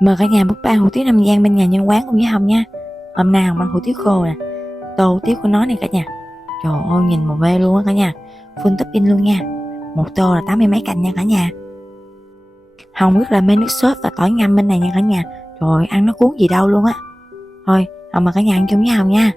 Mời cả nhà búp ban hủ tiếu Nam Giang bên nhà nhân quán cùng với Hồng nha. Hôm nay Hồng ăn hủ tiếu khô nè, tô hủ tiếu của nó này cả nhà. Trời ơi nhìn mà mê luôn á cả nhà, full topping luôn nha. Một tô là 80 mấy cành nha cả nhà. Hồng rất là mê nước sốt và tỏi ngâm bên này nha cả nhà. Trời ơi, ăn nó cuốn gì đâu luôn á. Thôi Hồng mời cả nhà ăn chung với Hồng nha.